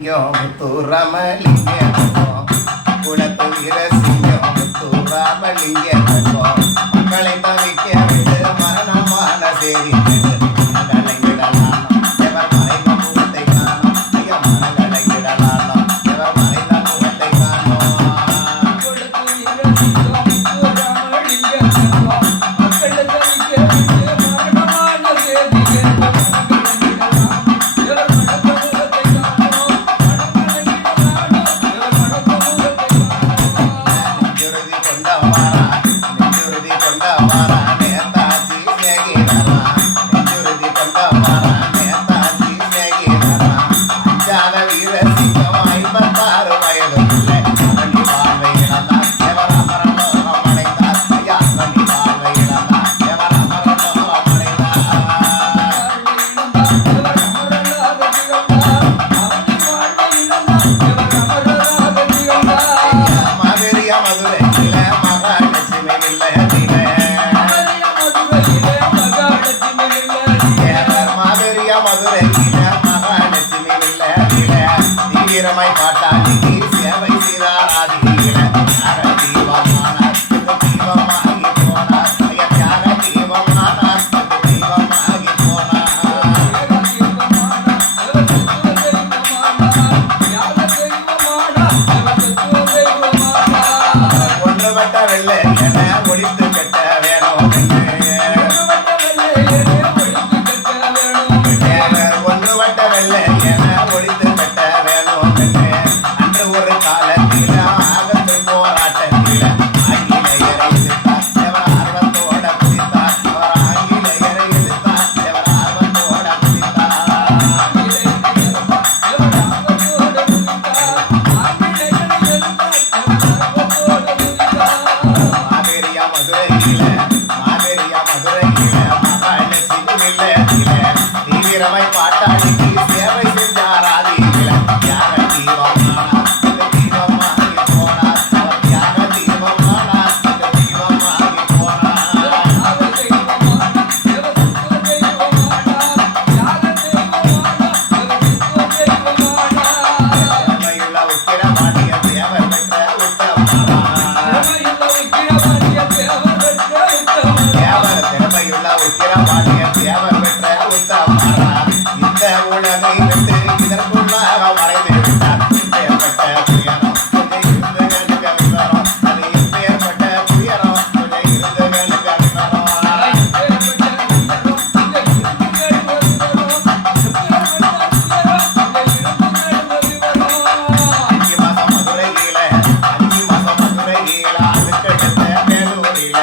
முத்துராமலிங்கம் குளத்து வீரசிங்கம் முத்துராமலிங்கம் மக்களை தவிக்க விட்டு மரணமான செய்தி வீரமாய் பாட்டாளி சேவை செய்தார் ஆதியில தீபமானார் தெய்வமாகி போனார் தியாக தீபமானார் தெய்வமாகி போனார் ஒன்றுபட்ட வெள்ளை என ஒழித்து கட்ட வேணும் ஒன்றுபட்ட வெள்ளை என ஒழித்து கட்ட ஒரு காலத்தில ஆகத்து போராட்டத்தில ஆங்கிலேயரை எதிர்த்தார் எவர் ஆர்வத்தோட குதித்தார் அவர் ஆங்கிலேயரை எதிர்த்தார் எவர் ஆர்வத்தோட மாபெரியா மதுரையில மகாலட்சுமி இல்லத்தில தீவிரமாய் பாட்டாளிக்கு சேவை செஞ்சார் ஆதியில தியாக தீபமானார் இந்த உலகை விட்டு இதற்குள்ளாக மறைந்து விட்டார் ஏற்பட்ட புயலம் கொஞ்சம் இருந்துகளுக்கு அபிமரம் அது ஏற்பட்ட புயலம் கொஞ்சம் இருந்துகளுக்கு அபிமரம் அஞ்சு மாசம் மதுரையில அதுக்கடுத்த வேலூரில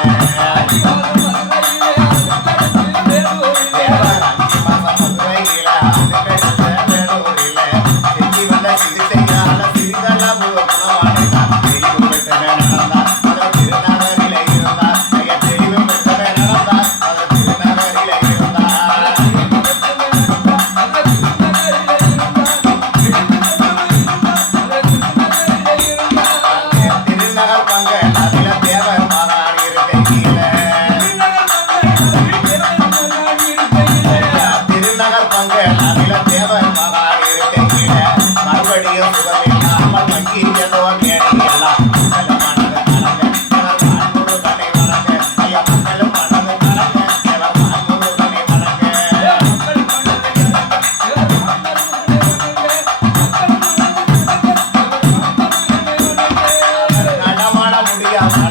மறுபடியும் சுகமில்லாமல் மங்கியதோ கேள்வியெல்லாம் நடமாட முடியாமல்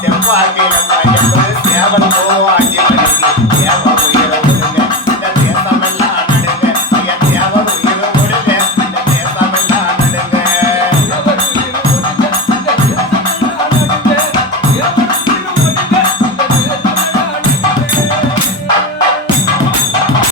செவ்வாய்